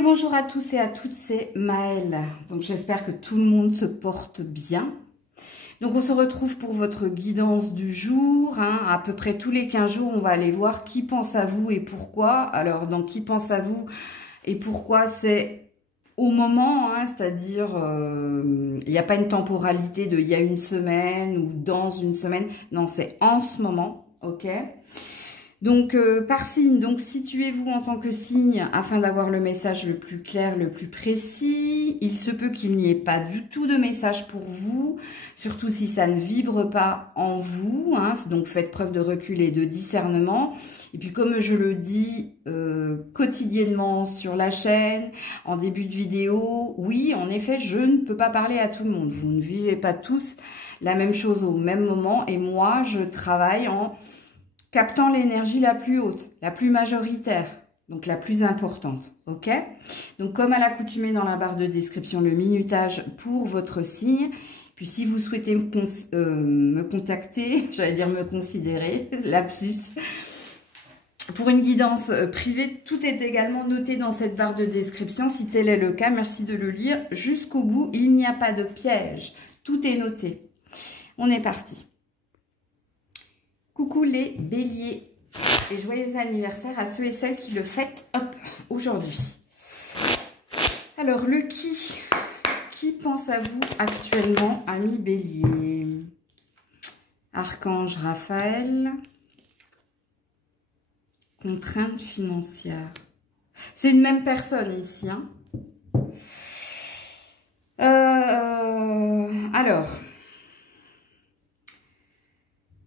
Et bonjour à tous et à toutes, c'est Maëlle. Donc j'espère que tout le monde se porte bien. Donc on se retrouve pour votre guidance du jour. À peu près tous les 15 jours, on va aller voir qui pense à vous et pourquoi. Alors dans qui pense à vous et pourquoi, c'est au moment, c'est-à-dire il n'y a pas une temporalité de il y a une semaine ou dans une semaine. Non, c'est en ce moment, ok ? Donc, par signe, donc situez-vous en tant que signe afin d'avoir le message le plus clair, le plus précis. Il se peut qu'il n'y ait pas du tout de message pour vous, surtout si ça ne vibre pas en vous. Donc, faites preuve de recul et de discernement. Et puis, comme je le dis quotidiennement sur la chaîne, en début de vidéo, oui, en effet, je ne peux pas parler à tout le monde. Vous ne vivez pas tous la même chose au même moment. Et moi, je travaille en captant l'énergie la plus haute, la plus majoritaire, donc la plus importante, ok? Donc, comme à l'accoutumée dans la barre de description, le minutage pour votre signe. Puis, si vous souhaitez me contacter, j'allais dire me considérer, lapsus, pour une guidance privée, tout est également noté dans cette barre de description. Si tel est le cas, merci de le lire jusqu'au bout. Il n'y a pas de piège, tout est noté. On est parti. Coucou les béliers et joyeux anniversaire à ceux et celles qui le fêtent aujourd'hui. Alors, le qui pense à vous actuellement, amis béliers? Archange Raphaël, contrainte financière. C'est une même personne ici. Alors...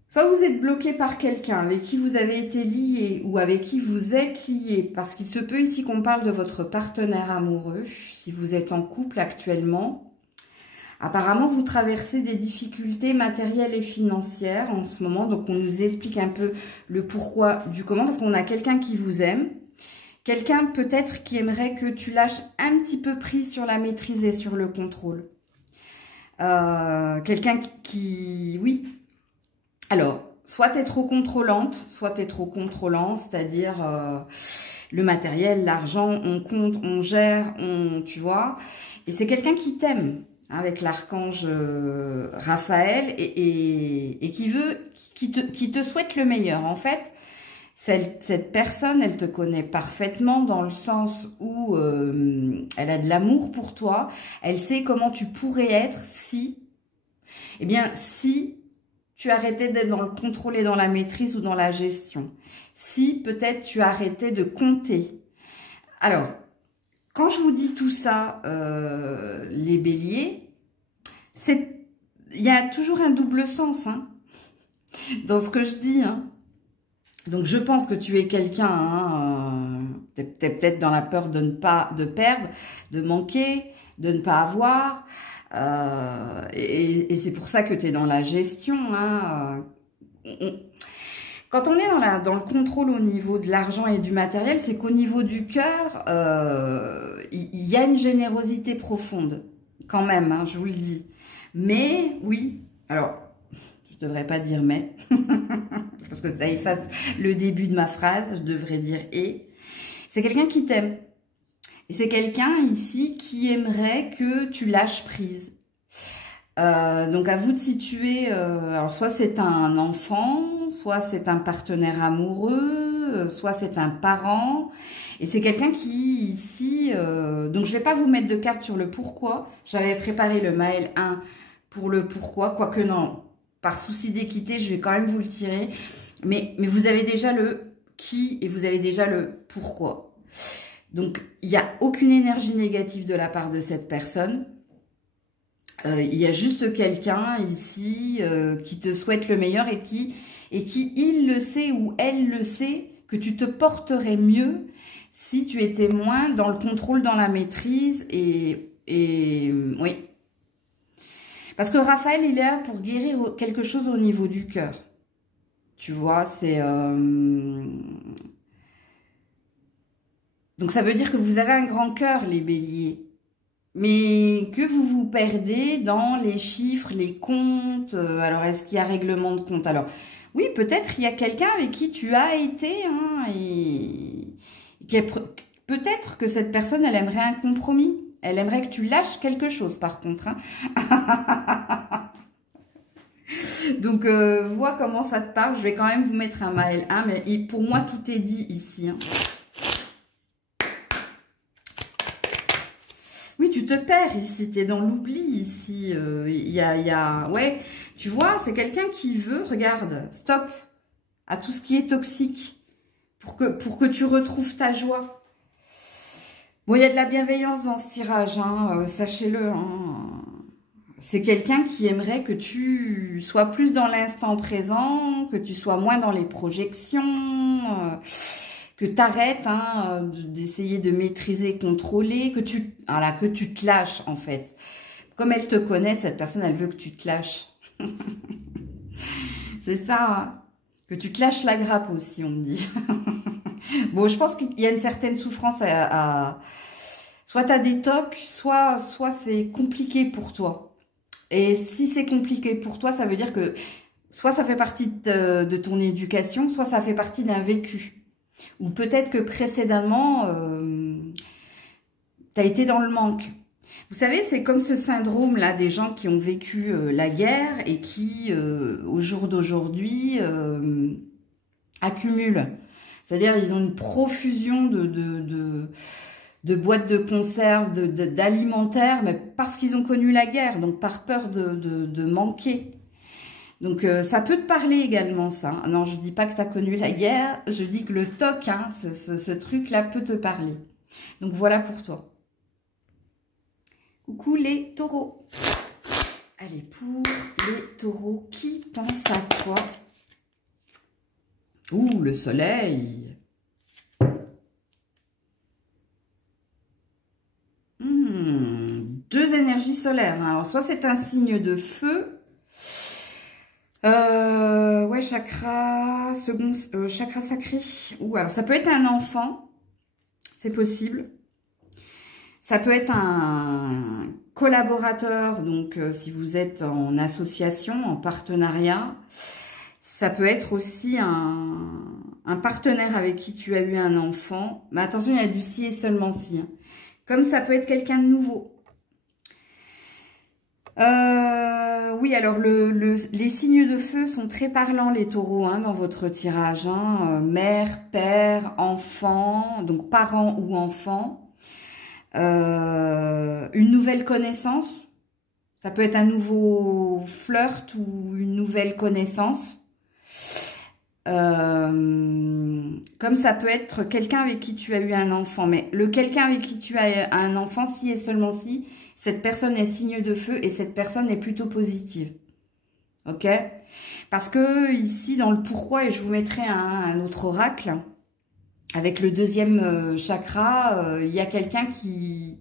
soit vous êtes bloqué par quelqu'un avec qui vous avez été lié ou avec qui vous êtes lié, parce qu'il se peut ici qu'on parle de votre partenaire amoureux, si vous êtes en couple actuellement. Apparemment, vous traversez des difficultés matérielles et financières en ce moment, donc on nous explique un peu le pourquoi du comment, parce qu'on a quelqu'un qui vous aime, quelqu'un peut-être qui aimerait que tu lâches un petit peu prise sur la maîtrise et sur le contrôle. Quelqu'un qui, oui... Alors, soit tu es trop contrôlante, soit tu es trop contrôlant, c'est-à-dire le matériel, l'argent, on compte, on gère, tu vois. Et c'est quelqu'un qui t'aime, avec l'archange Raphaël, et qui te souhaite le meilleur. En fait, cette personne, elle te connaît parfaitement dans le sens où elle a de l'amour pour toi. Elle sait comment tu pourrais être si, tu arrêtais d'être dans le contrôle et dans la maîtrise ou dans la gestion. Si peut-être tu arrêtais de compter. Alors, quand je vous dis tout ça, les béliers, il y a toujours un double sens dans ce que je dis. Donc, je pense que tu es quelqu'un, tu es peut-être dans la peur de perdre, de manquer, de ne pas avoir. Et c'est pour ça que tu es dans la gestion. Quand on est dans le contrôle au niveau de l'argent et du matériel, c'est qu'au niveau du cœur, il y a une générosité profonde, quand même, je vous le dis. Mais, oui, alors, je ne devrais pas dire mais, parce que ça efface le début de ma phrase, je devrais dire et. C'est quelqu'un qui t'aime. Et c'est quelqu'un ici qui aimerait que tu lâches prise. Donc à vous de situer, alors soit c'est un enfant, soit c'est un partenaire amoureux, soit c'est un parent. Et c'est quelqu'un qui ici, donc je vais pas vous mettre de carte sur le pourquoi. J'avais préparé le Maëlle 1 pour le pourquoi, quoique non, par souci d'équité, je vais quand même vous le tirer. Mais vous avez déjà le qui et vous avez déjà le pourquoi. Donc, il n'y a aucune énergie négative de la part de cette personne. Il y a juste quelqu'un ici qui te souhaite le meilleur et qui, il le sait ou elle le sait, que tu te porterais mieux si tu étais moins dans le contrôle, dans la maîtrise. Et oui. Parce que Raphaël, il est là pour guérir quelque chose au niveau du cœur. Tu vois, c'est... Donc, ça veut dire que vous avez un grand cœur, les béliers, mais que vous vous perdez dans les chiffres, les comptes. Alors, est-ce qu'il y a règlement de compte? Alors, oui, peut-être il y a quelqu'un avec qui tu as été, et qui est Peut-être que cette personne, elle aimerait un compromis. Elle aimerait que tu lâches quelque chose, par contre. Hein. Donc, vois comment ça te parle. Je vais quand même vous mettre un mail 1, mais pour moi, tout est dit ici. Hein. Oui, tu te perds ici, tu es dans l'oubli ici. Ouais, tu vois, c'est quelqu'un qui veut, regarde, stop à tout ce qui est toxique pour que tu retrouves ta joie. Bon, il y a de la bienveillance dans ce tirage, hein, sachez-le. Hein. C'est quelqu'un qui aimerait que tu sois plus dans l'instant présent, que tu sois moins dans les projections, que tu arrêtes d'essayer de maîtriser, contrôler, que tu te lâches en fait. Comme elle te connaît, cette personne, elle veut que tu te lâches. C'est ça, hein. Que tu te lâches la grappe aussi, on me dit. Bon, je pense qu'il y a une certaine souffrance soit tu as des tocs, soit c'est compliqué pour toi. Et si c'est compliqué pour toi, ça veut dire que soit ça fait partie de ton éducation, soit ça fait partie d'un vécu. Ou peut-être que précédemment, tu as été dans le manque. Vous savez, c'est comme ce syndrome-là des gens qui ont vécu la guerre et qui, au jour d'aujourd'hui, accumulent. C'est-à-dire, ils ont une profusion de boîtes de conserve, d'alimentaire, mais parce qu'ils ont connu la guerre, donc par peur de manquer. Donc, ça peut te parler également, ça. Non, je ne dis pas que tu as connu la guerre, je dis que le TOC, hein, ce truc-là peut te parler. Donc, voilà pour toi. Coucou les taureaux. Allez, pour les taureaux, qui pense à toi? Ouh, le soleil. Deux énergies solaires. Alors, soit c'est un signe de feu. Ouais, chakra, chakra sacré. Ou alors, ça peut être un enfant. C'est possible. Ça peut être un collaborateur. Donc, si vous êtes en association, en partenariat. Ça peut être aussi un partenaire avec qui tu as eu un enfant. Mais attention, il y a du si et seulement si. Hein. Comme ça peut être quelqu'un de nouveau. Oui, alors les signes de feu sont très parlants, les taureaux, hein, dans votre tirage. Hein. Mère, père, enfant, donc parents ou enfants. Une nouvelle connaissance. Ça peut être un nouveau flirt ou une nouvelle connaissance. Comme ça peut être quelqu'un avec qui tu as eu un enfant. Mais le quelqu'un avec qui tu as un enfant, si et seulement si, cette personne est signe de feu et cette personne est plutôt positive. Ok? Parce que ici, dans le pourquoi, et je vous mettrai un autre oracle, avec le deuxième chakra, il y a quelqu'un qui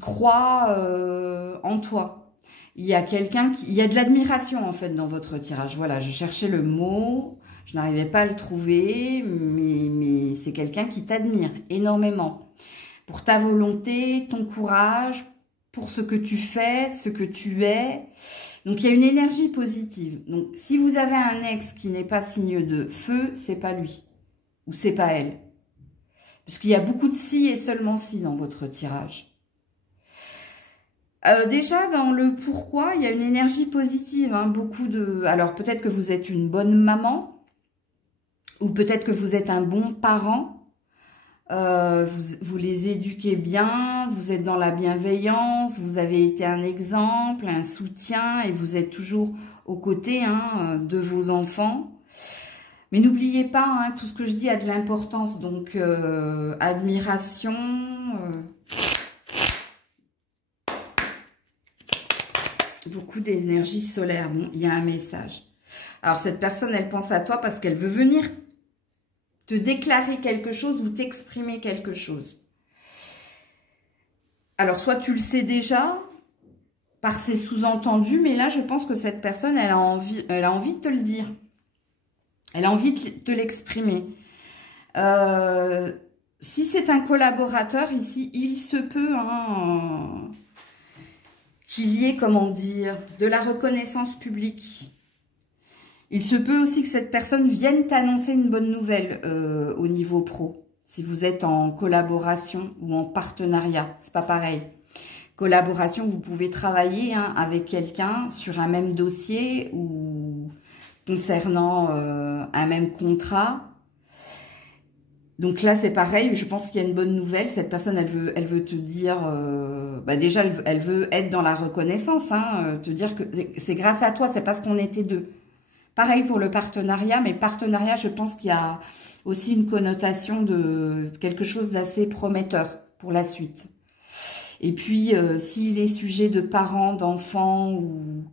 croit en toi. Il y a quelqu'un il y a de l'admiration en fait dans votre tirage. Voilà, je cherchais le mot, je n'arrivais pas à le trouver, mais c'est quelqu'un qui t'admire énormément. Pour ta volonté, ton courage, pour ce que tu fais, ce que tu es. Donc, il y a une énergie positive. Donc, si vous avez un ex qui n'est pas signe de feu, c'est pas lui. Ou c'est pas elle. Parce qu'il y a beaucoup de si et seulement si dans votre tirage. Déjà, dans le pourquoi, il y a une énergie positive. Hein, beaucoup de. Alors, peut-être que vous êtes une bonne maman. Ou peut-être que vous êtes un bon parent. Vous les éduquez bien, vous êtes dans la bienveillance, vous avez été un exemple, un soutien et vous êtes toujours aux côtés de vos enfants. Mais n'oubliez pas, hein, tout ce que je dis a de l'importance, donc admiration. Beaucoup d'énergie solaire, bon, il y a un message. Alors cette personne, elle pense à toi parce qu'elle veut venir te déclarer quelque chose ou t'exprimer quelque chose. Alors, soit tu le sais déjà, par ses sous-entendus, mais là, je pense que cette personne, elle a envie de te le dire. Elle a envie de te l'exprimer. Si c'est un collaborateur, ici, il se peut qu'il y ait, comment dire, de la reconnaissance publique. Il se peut aussi que cette personne vienne t'annoncer une bonne nouvelle au niveau pro. Si vous êtes en collaboration ou en partenariat, c'est pas pareil. Collaboration, vous pouvez travailler avec quelqu'un sur un même dossier ou concernant un même contrat. Donc là, c'est pareil, je pense qu'il y a une bonne nouvelle. Cette personne, elle veut te dire... déjà, elle veut être dans la reconnaissance, te dire que c'est grâce à toi, c'est parce qu'on était deux. Pareil pour le partenariat, mais partenariat, je pense qu'il y a aussi une connotation de quelque chose d'assez prometteur pour la suite. Et puis, s'il est sujet de parents, d'enfants ou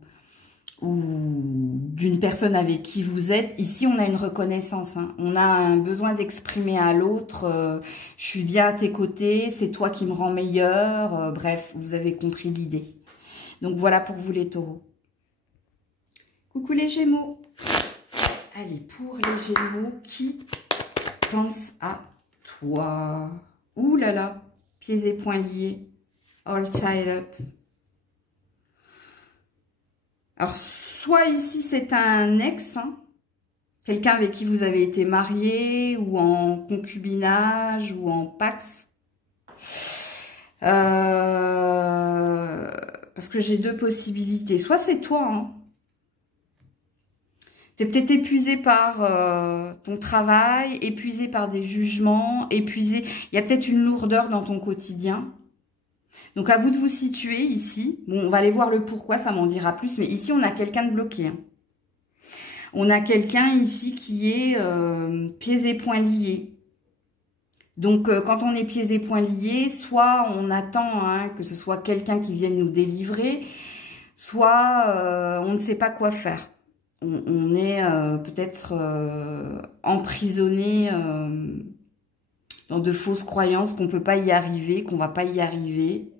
d'une personne avec qui vous êtes, ici on a une reconnaissance, on a un besoin d'exprimer à l'autre, je suis bien à tes côtés, c'est toi qui me rends meilleur, bref, vous avez compris l'idée. Donc voilà pour vous les taureaux. Coucou les gémeaux. Allez, pour les gémeaux, qui pense à toi? Ouh là là, pieds et poings liés, all tied up. Alors, soit ici, c'est un ex, quelqu'un avec qui vous avez été marié, ou en concubinage, ou en pax. Parce que j'ai deux possibilités. Soit c'est toi, t'es peut-être épuisé par ton travail, épuisé par des jugements, épuisé. Il y a peut-être une lourdeur dans ton quotidien. Donc, à vous de vous situer ici. Bon, on va aller voir le pourquoi, ça m'en dira plus. Mais ici, on a quelqu'un de bloqué. On a quelqu'un ici qui est pieds et poings liés. Donc, quand on est pieds et poings liés, soit on attend que ce soit quelqu'un qui vienne nous délivrer, soit on ne sait pas quoi faire. On est peut-être emprisonné dans de fausses croyances qu'on ne peut pas y arriver, qu'on ne va pas y arriver.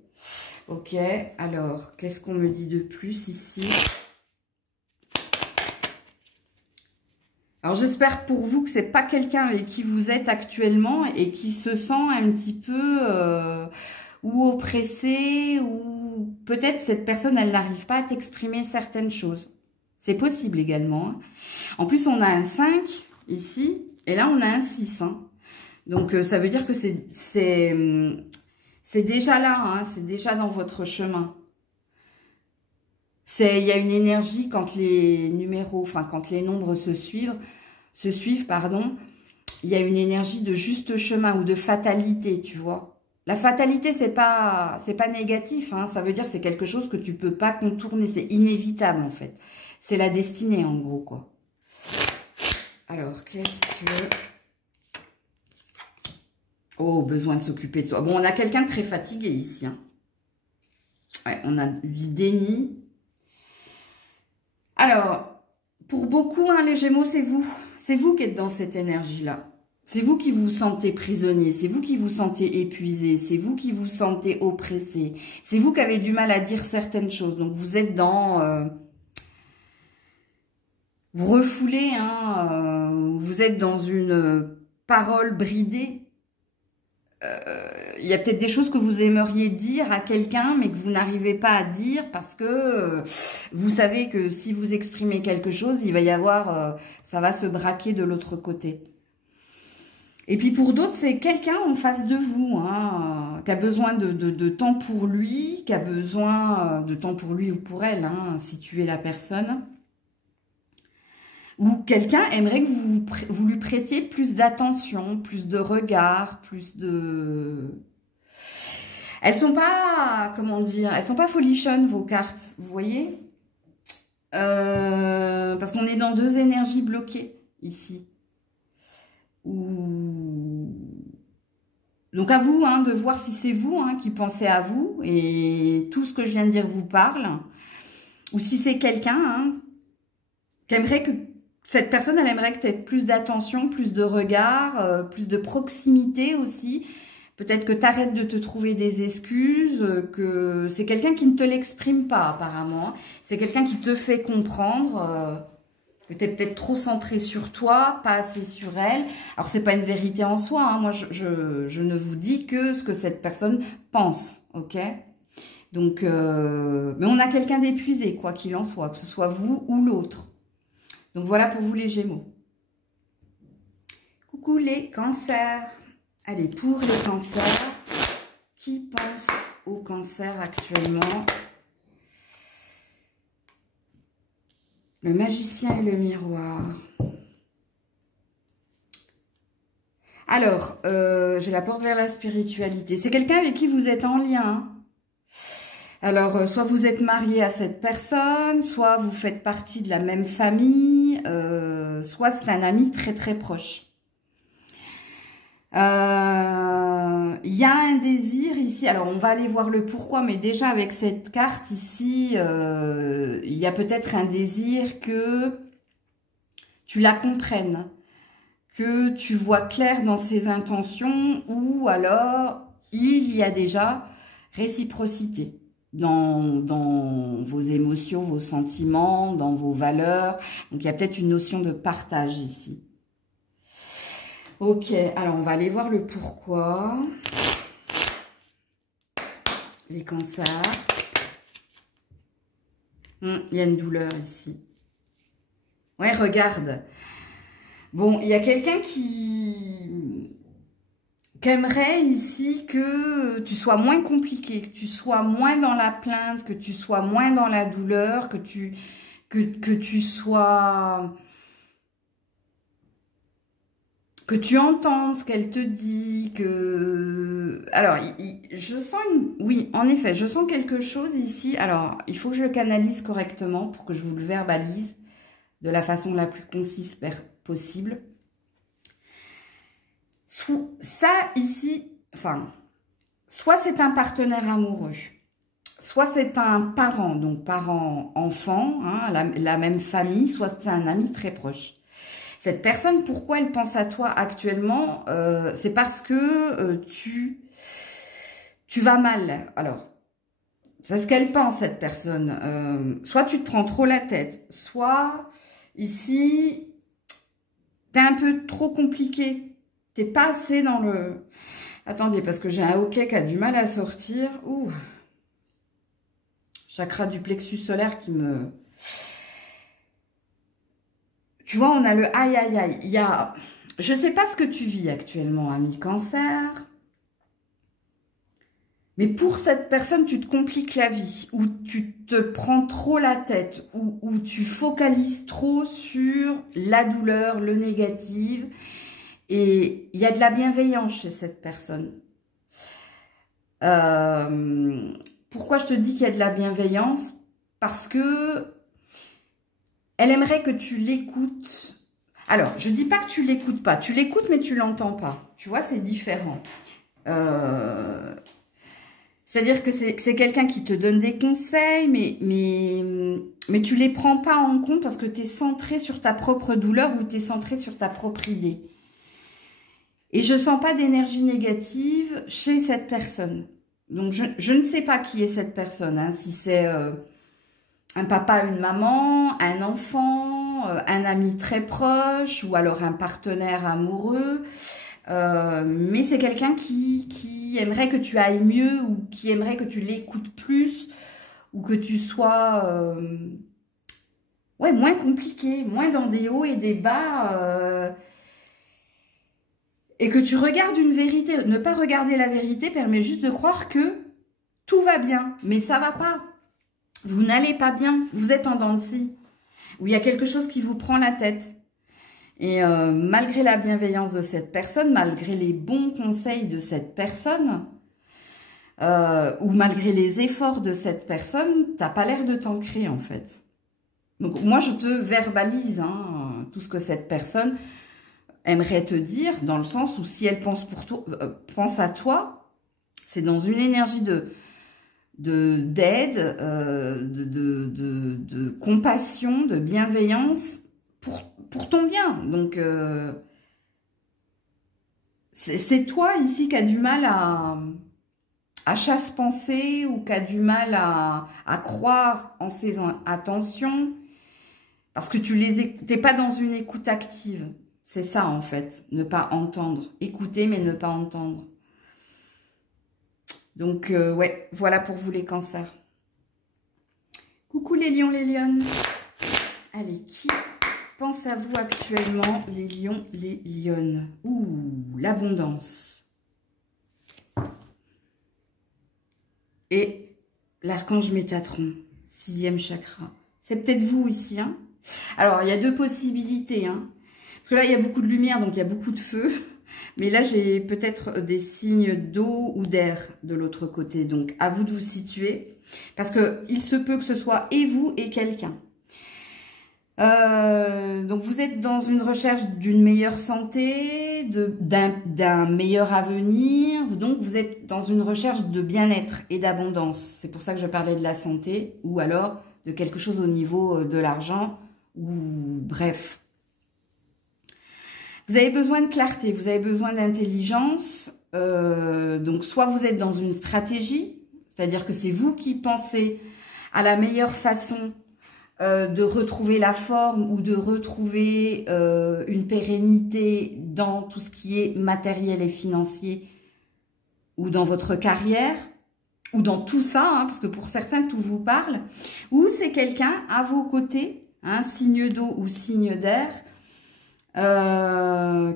Ok, alors, qu'est-ce qu'on me dit de plus ici? Alors, j'espère pour vous que ce n'est pas quelqu'un avec qui vous êtes actuellement et qui se sent un petit peu ou oppressé, ou peut-être cette personne, elle n'arrive pas à t'exprimer certaines choses. C'est possible également. En plus, on a un 5 ici, et là, on a un 6. Donc, ça veut dire que c'est déjà là, c'est déjà dans votre chemin. Il y a une énergie quand les numéros, enfin, quand les nombres se suivent, il y a une énergie de juste chemin ou de fatalité, tu vois. La fatalité, c'est pas négatif, ça veut dire que c'est quelque chose que tu peux pas contourner, c'est inévitable, en fait. C'est la destinée, en gros, quoi. Alors, qu'est-ce que... Oh, besoin de s'occuper de soi. Bon, on a quelqu'un de très fatigué ici. Ouais, on a du déni. Alors, pour beaucoup, les Gémeaux, c'est vous. C'est vous qui êtes dans cette énergie-là. C'est vous qui vous sentez prisonnier. C'est vous qui vous sentez épuisé. C'est vous qui vous sentez oppressé. C'est vous qui avez du mal à dire certaines choses. Donc, vous êtes dans... vous refoulez, vous êtes dans une parole bridée. Il y a peut-être des choses que vous aimeriez dire à quelqu'un, mais que vous n'arrivez pas à dire parce que vous savez que si vous exprimez quelque chose, il va y avoir, ça va se braquer de l'autre côté. Et puis pour d'autres, c'est quelqu'un en face de vous, qui a besoin de temps pour lui, qui a besoin de temps pour lui ou pour elle, si tu es la personne. Ou quelqu'un aimerait que vous lui prêtiez plus d'attention, plus de regard, plus de... Elles sont pas, comment dire, elles sont pas folichonnes, vos cartes, vous voyez, parce qu'on est dans deux énergies bloquées, ici. Donc à vous, de voir si c'est vous qui pensez à vous, et tout ce que je viens de dire vous parle, ou si c'est quelqu'un qui aimerait que... Cette personne, elle aimerait que tu aies plus d'attention, plus de regard, plus de proximité aussi. Peut-être que tu arrêtes de te trouver des excuses, que c'est quelqu'un qui ne te l'exprime pas apparemment. C'est quelqu'un qui te fait comprendre que tu es peut-être trop centré sur toi, pas assez sur elle. Alors, c'est pas une vérité en soi. Moi, je ne vous dis que ce que cette personne pense, ok? Donc, mais on a quelqu'un d'épuisé, quoi qu'il en soit, que ce soit vous ou l'autre. Donc, voilà pour vous les Gémeaux. Coucou les Cancers. Allez, pour les cancers, qui pense au cancer actuellement? Le magicien et le miroir. Alors, je la porte vers la spiritualité. C'est quelqu'un avec qui vous êtes en lien. Alors, soit vous êtes marié à cette personne, soit vous faites partie de la même famille, soit c'est un ami très très proche. Il y a un désir ici, alors on va aller voir le pourquoi, mais déjà avec cette carte ici, il y a peut-être un désir que tu la comprennes, que tu vois clair dans ses intentions, ou alors il y a déjà réciprocité dans vos émotions, vos sentiments, dans vos valeurs. Donc il y a peut-être une notion de partage ici. Ok, alors on va aller voir le pourquoi. Les cancers. Il y a une douleur ici. Ouais, regarde. Bon, il y a quelqu'un qui aimerait ici que tu sois moins compliqué, que tu sois moins dans la plainte, que tu sois moins dans la douleur, que tu sois... que tu entendes ce qu'elle te dit, que... Alors, je sens une... Oui, en effet, je sens quelque chose ici. Alors, il faut que je le canalise correctement pour que je vous le verbalise de la façon la plus concise possible. Ça, ici, enfin, soit c'est un partenaire amoureux, soit c'est un parent, donc parent-enfant, hein, la même famille, soit c'est un ami très proche. Cette personne, pourquoi elle pense à toi actuellement? C'est parce que tu vas mal. Alors, c'est ce qu'elle pense, cette personne. Soit tu te prends trop la tête, soit ici, t'es un peu trop compliqué. T'es pas assez dans le... Attendez, parce que j'ai un hoquet qui a du mal à sortir. Ouh. Chakra du plexus solaire qui me... Tu vois, on a le aïe, aïe, aïe. Il y a... Je ne sais pas ce que tu vis actuellement, ami cancer. Mais pour cette personne, tu te compliques la vie. Ou tu te prends trop la tête. Ou tu focalises trop sur la douleur, le négatif. Et il y a de la bienveillance chez cette personne. Pourquoi je te dis qu'il y a de la bienveillance? Parce que... elle aimerait que tu l'écoutes. Alors, je ne dis pas que tu l'écoutes pas. Tu l'écoutes, mais tu l'entends pas. Tu vois, c'est différent. C'est-à-dire que c'est quelqu'un qui te donne des conseils, mais tu les prends pas en compte parce que tu es centré sur ta propre douleur ou tu es centré sur ta propre idée. Et je sens pas d'énergie négative chez cette personne. Donc, je ne sais pas qui est cette personne. Hein, si c'est... un papa, une maman, un enfant, un ami très proche ou alors un partenaire amoureux. Mais c'est quelqu'un qui aimerait que tu ailles mieux ou qui aimerait que tu l'écoutes plus ou que tu sois ouais, moins compliqué, moins dans des hauts et des bas et que tu regardes une vérité. Ne pas regarder la vérité permet juste de croire que tout va bien, mais ça va pas. Vous n'allez pas bien, vous êtes en dents de scie, où il y a quelque chose qui vous prend la tête. Et malgré la bienveillance de cette personne, malgré les bons conseils de cette personne, ou malgré les efforts de cette personne, tu n'as pas l'air de t'ancrer en fait. Donc moi je te verbalise hein, tout ce que cette personne aimerait te dire, dans le sens où si elle pense, pense à toi, c'est dans une énergie d'aide, de compassion, de bienveillance pour ton bien. Donc, c'est toi ici qui a du mal à chasse-penser ou qui a du mal à croire en ses intentions parce que tu n'es pas dans une écoute active. C'est ça en fait, ne pas entendre. Écouter mais ne pas entendre. Donc, ouais, voilà pour vous les cancers. Coucou les lions, les lionnes. Allez, qui pense à vous actuellement, les lions, les lionnes? Ouh, l'abondance. et l'archange Métatron, 6e chakra. C'est peut-être vous ici, hein. Alors, il y a deux possibilités, hein. Parce que là, il y a beaucoup de lumière, donc il y a beaucoup de feu. Mais là, j'ai peut-être des signes d'eau ou d'air de l'autre côté. Donc, à vous de vous situer. Parce qu'il se peut que ce soit et vous et quelqu'un. Donc, vous êtes dans une recherche d'une meilleure santé, d'un meilleur avenir. Donc, vous êtes dans une recherche de bien-être et d'abondance. C'est pour ça que je parlais de la santé. Ou alors de quelque chose au niveau de l'argent. Ou bref. Vous avez besoin de clarté, vous avez besoin d'intelligence. Donc, soit vous êtes dans une stratégie, c'est-à-dire que c'est vous qui pensez à la meilleure façon de retrouver la forme ou de retrouver une pérennité dans tout ce qui est matériel et financier ou dans votre carrière ou dans tout ça, hein, parce que pour certains, tout vous parle. Ou c'est quelqu'un à vos côtés, un signe d'eau ou signe d'air,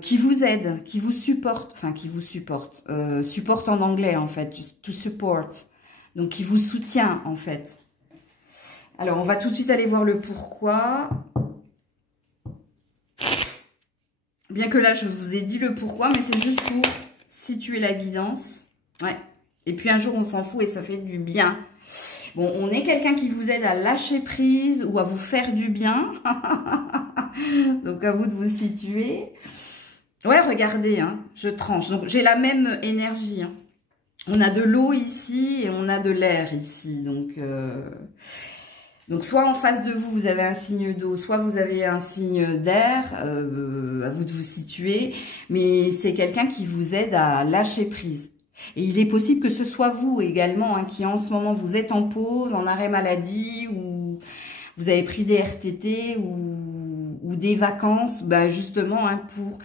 qui vous aide, qui vous supporte, enfin qui vous supporte, supporte en anglais en fait, to support, donc qui vous soutient en fait. Alors on va tout de suite aller voir le pourquoi. Bien que là je vous ai dit le pourquoi, mais c'est juste pour situer la guidance. Ouais. Et puis un jour on s'en fout et ça fait du bien. Bon, on est quelqu'un qui vous aide à lâcher prise ou à vous faire du bien. Donc, à vous de vous situer. Ouais, regardez, hein, je tranche. Donc, j'ai la même énergie. Hein. On a de l'eau ici et on a de l'air ici. Donc, soit en face de vous, vous avez un signe d'eau, soit vous avez un signe d'air. À vous de vous situer. Mais c'est quelqu'un qui vous aide à lâcher prise. Et il est possible que ce soit vous également, hein, qui en ce moment vous êtes en pause, en arrêt maladie, ou vous avez pris des RTT ou des vacances, bah justement hein, pour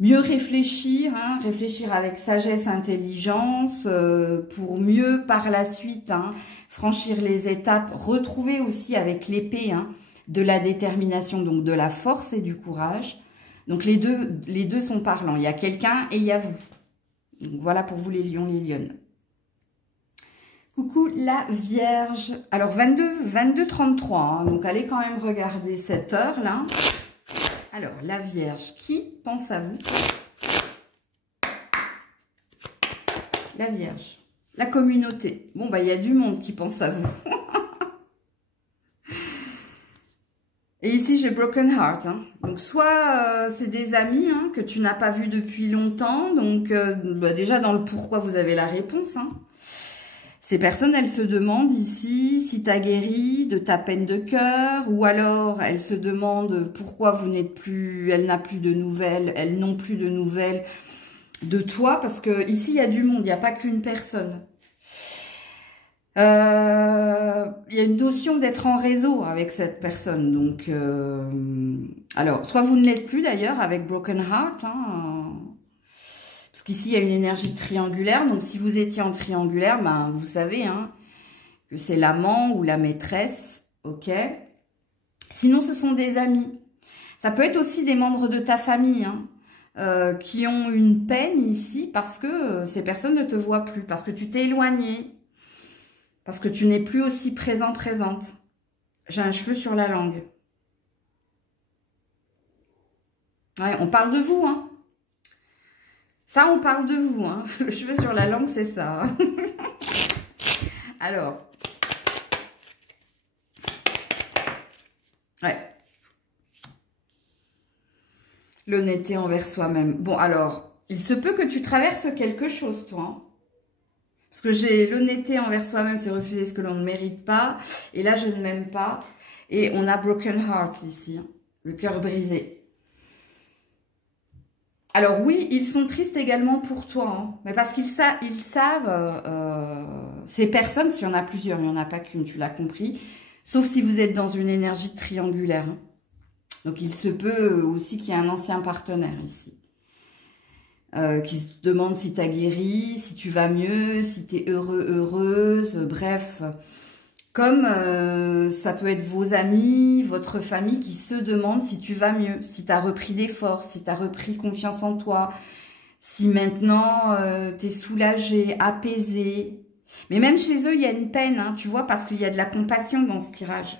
mieux réfléchir, hein, réfléchir avec sagesse, intelligence, pour mieux par la suite hein, franchir les étapes, retrouver aussi avec l'épée hein, de la détermination, donc de la force et du courage. Donc les deux sont parlants, il y a quelqu'un et il y a vous. Donc voilà pour vous les lions, les lionnes. Coucou la Vierge. Alors 22-33, hein, donc allez quand même regarder cette heure là. Alors la Vierge, qui pense à vous? La Vierge. La communauté. Bon bah il y a du monde qui pense à vous. Et ici, j'ai Broken Heart. Hein. Donc, soit c'est des amis hein, que tu n'as pas vus depuis longtemps. Donc, bah, déjà, dans le pourquoi, vous avez la réponse. Hein. Ces personnes, elles se demandent ici si tu as guéri de ta peine de cœur. Ou alors, elles se demandent pourquoi vous n'êtes plus... Elles n'ont plus de nouvelles. Elles n'ont plus de nouvelles de toi. Parce que ici, il y a du monde. Il n'y a pas qu'une personne. Il y a une notion d'être en réseau avec cette personne. Donc, alors, soit vous ne l'êtes plus d'ailleurs avec Broken Heart, hein, parce qu'ici, il y a une énergie triangulaire. Donc, si vous étiez en triangulaire, ben, vous savez hein, que c'est l'amant ou la maîtresse. Ok. Sinon, ce sont des amis. Ça peut être aussi des membres de ta famille hein, qui ont une peine ici parce que ces personnes ne te voient plus, parce que tu t'es éloigné. Parce que tu n'es plus aussi présente. J'ai un cheveu sur la langue. Ouais, on parle de vous, hein. Ça, on parle de vous, hein. Le cheveu sur la langue, c'est ça. Hein. Alors. Ouais. L'honnêteté envers soi-même. Bon, alors, il se peut que tu traverses quelque chose, toi, hein. Parce que j'ai l'honnêteté envers soi-même, c'est refuser ce que l'on ne mérite pas. Et là, je ne m'aime pas. Et on a broken heart ici, hein, le cœur brisé. Alors oui, ils sont tristes également pour toi. Hein, mais parce qu'ils savent, ces personnes, s'il y en a plusieurs, il n'y en a pas qu'une, tu l'as compris. Sauf si vous êtes dans une énergie triangulaire. Hein. Donc il se peut aussi qu'il y ait un ancien partenaire ici. Qui se demande si tu as guéri, si tu vas mieux, si tu es heureux, heureuse, bref. Comme ça peut être vos amis, votre famille qui se demande si tu vas mieux, si tu as repris des forces, si tu as repris confiance en toi, si maintenant tu es soulagé, apaisé. Mais même chez eux, il y a une peine, hein, tu vois, parce qu'il y a de la compassion dans ce tirage.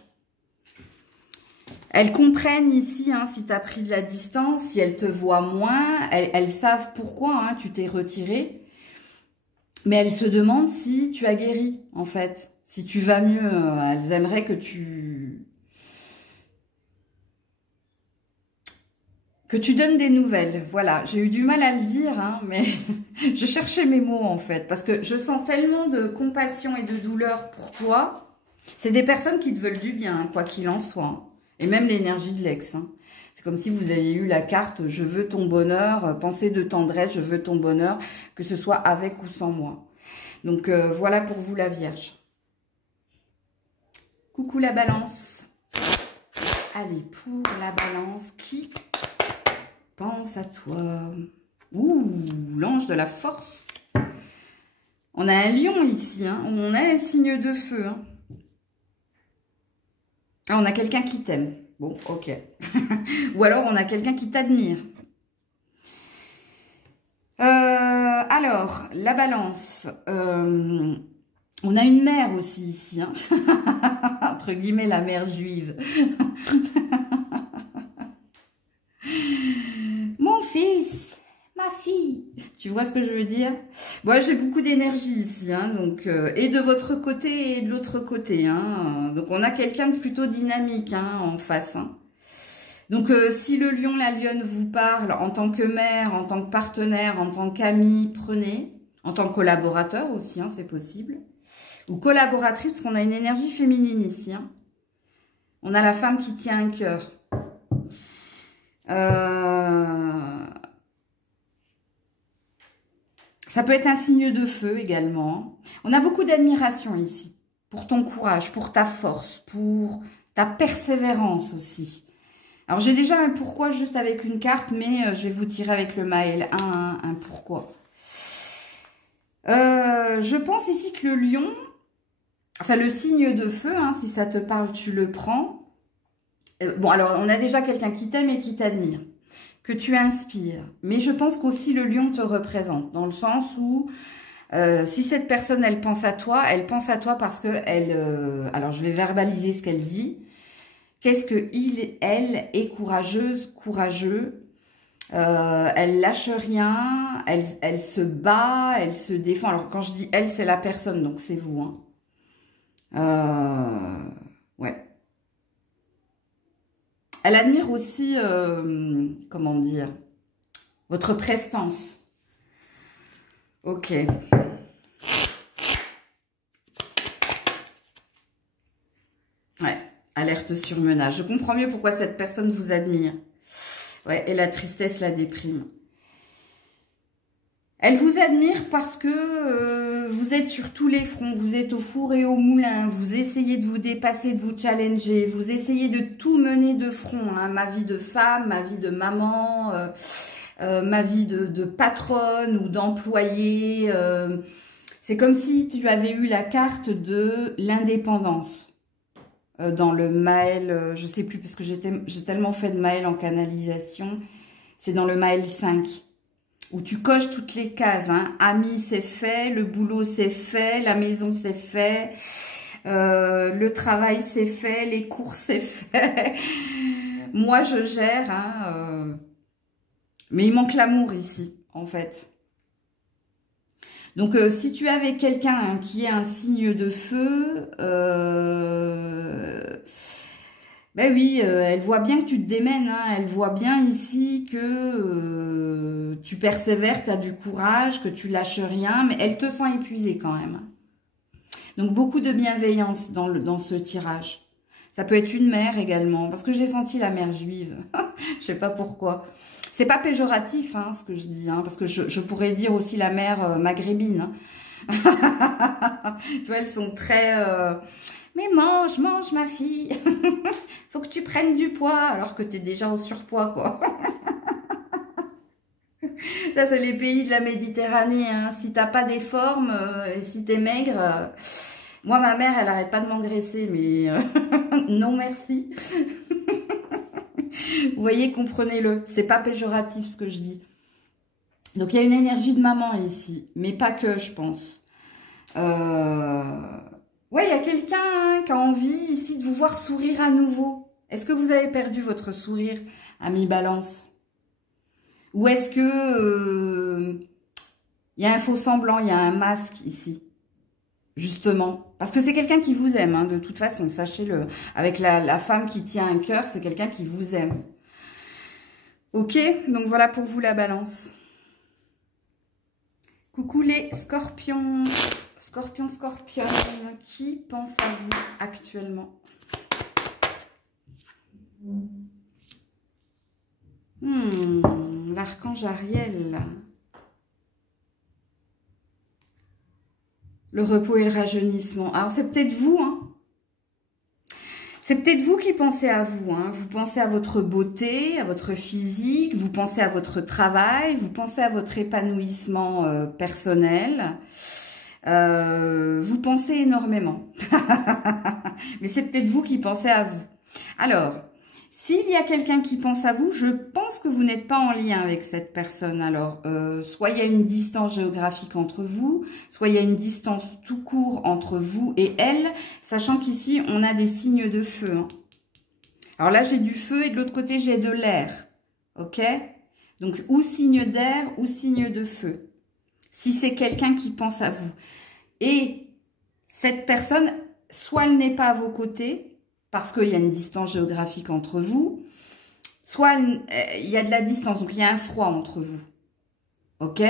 Elles comprennent ici, hein, si tu as pris de la distance, si elles te voient moins, elles savent pourquoi hein, tu t'es retiré. Mais elles se demandent si tu as guéri, en fait. Si tu vas mieux, elles aimeraient que tu donnes des nouvelles. Voilà, j'ai eu du mal à le dire, hein, mais je cherchais mes mots, en fait. Parce que je sens tellement de compassion et de douleur pour toi. C'est des personnes qui te veulent du bien, hein, quoi qu'il en soit. Hein. Et même l'énergie de l'ex. Hein. C'est comme si vous aviez eu la carte « Je veux ton bonheur », pensée de tendresse, « Je veux ton bonheur », que ce soit avec ou sans moi. Donc, voilà pour vous la Vierge. Coucou la Balance. Allez, pour la Balance, qui pense à toi? Ouh, l'ange de la force. On a un lion ici, hein. On a un signe de feu. Hein. Ah, on a quelqu'un qui t'aime. Bon, ok. Ou alors, on a quelqu'un qui t'admire. Alors, la Balance. On a une mère aussi ici. Hein. Entre guillemets, la mère juive. Mon fils, ma fille. Tu vois ce que je veux dire? Bon, j'ai beaucoup d'énergie ici, hein, donc et de votre côté et de l'autre côté. Hein, donc, on a quelqu'un de plutôt dynamique hein, en face. Hein. Donc, si le lion, la lionne vous parle en tant que mère, en tant que partenaire, en tant qu'ami, prenez. En tant que collaborateur aussi, hein, c'est possible. Ou collaboratrice, parce qu'on a une énergie féminine ici. Hein. On a la femme qui tient un cœur. Ça peut être un signe de feu également. On a beaucoup d'admiration ici. Pour ton courage, pour ta force, pour ta persévérance aussi. Alors, j'ai déjà un pourquoi juste avec une carte, mais je vais vous tirer avec le Maël un pourquoi. Je pense ici que le lion, enfin le signe de feu, hein, si ça te parle, tu le prends. Bon, alors, on a déjà quelqu'un qui t'aime et qui t'admire, que tu inspires. Mais je pense qu'aussi le lion te représente, dans le sens où, si cette personne, elle pense à toi parce que alors, je vais verbaliser ce qu'elle dit. Qu'est-ce que elle est courageuse, courageux. Elle lâche rien, elle se bat, elle se défend. Alors, quand je dis elle, c'est la personne, donc c'est vous. Hein. Ouais. Elle admire aussi, comment dire, votre prestance. Ok. Ouais, alerte surmenage. Je comprends mieux pourquoi cette personne vous admire. Ouais, et la tristesse, la déprime. Elle vous admire parce que vous êtes sur tous les fronts, vous êtes au four et au moulin, vous essayez de vous dépasser, de vous challenger, vous essayez de tout mener de front. Hein, ma vie de femme, ma vie de maman, ma vie de patronne ou d'employé. C'est comme si tu avais eu la carte de l'indépendance. Dans le Maël, je sais plus parce que j'ai tellement fait de Maël en canalisation, c'est dans le Maël 5. Où tu coches toutes les cases. Hein. Amis, c'est fait. Le boulot, c'est fait. La maison, c'est fait. Le travail, c'est fait. Les cours, c'est fait. Moi, je gère. Hein, mais il manque l'amour ici, en fait. Donc, si tu es avec quelqu'un hein, qui est un signe de feu... ben oui, elle voit bien que tu te démènes, hein. Elle voit bien ici que tu persévères, tu as du courage, que tu lâches rien, mais elle te sent épuisée quand même. Donc beaucoup de bienveillance dans ce tirage. Ça peut être une mère également, parce que j'ai senti la mère juive. Je sais pas pourquoi. C'est pas péjoratif hein, ce que je dis, hein, parce que je pourrais dire aussi la mère maghrébine. Hein. Tu vois, elles sont très... Mais mange ma fille. Faut que tu prennes du poids alors que tu es déjà au surpoids, quoi. Ça, c'est les pays de la Méditerranée. Hein. Si t'as pas des formes, si t'es maigre... Moi, ma mère, elle arrête pas de m'engraisser, mais non, merci. Vous voyez, comprenez-le. C'est pas péjoratif ce que je dis. Donc, il y a une énergie de maman ici, mais pas que, je pense. Ouais, il y a quelqu'un hein, qui a envie ici de vous voir sourire à nouveau. Est-ce que vous avez perdu votre sourire, ami Balance? Ou est-ce que il y a un faux semblant, il y a un masque ici? Justement, parce que c'est quelqu'un qui vous aime, hein, de toute façon, sachez-le. Avec la femme qui tient un cœur, c'est quelqu'un qui vous aime. Ok, donc voilà pour vous la Balance. Coucou les scorpions, scorpion, qui pense à vous actuellement? L'archange Ariel. Le repos et le rajeunissement. Alors, c'est peut-être vous, hein. C'est peut-être vous qui pensez à vous, hein. Vous pensez à votre beauté, à votre physique, vous pensez à votre travail, vous pensez à votre épanouissement personnel. Vous pensez énormément. Mais c'est peut-être vous qui pensez à vous. Alors, s'il y a quelqu'un qui pense à vous, je pense que vous n'êtes pas en lien avec cette personne. Alors, soit il y a une distance géographique entre vous, soit il y a une distance tout court entre vous et elle, sachant qu'ici, on a des signes de feu. Hein. Alors là, j'ai du feu et de l'autre côté, j'ai de l'air. Ok? Donc, ou signe d'air ou signe de feu. Si c'est quelqu'un qui pense à vous. Et cette personne, soit elle n'est pas à vos côtés, parce qu'il y a une distance géographique entre vous, soit il y a de la distance, donc il y a un froid entre vous. Ok?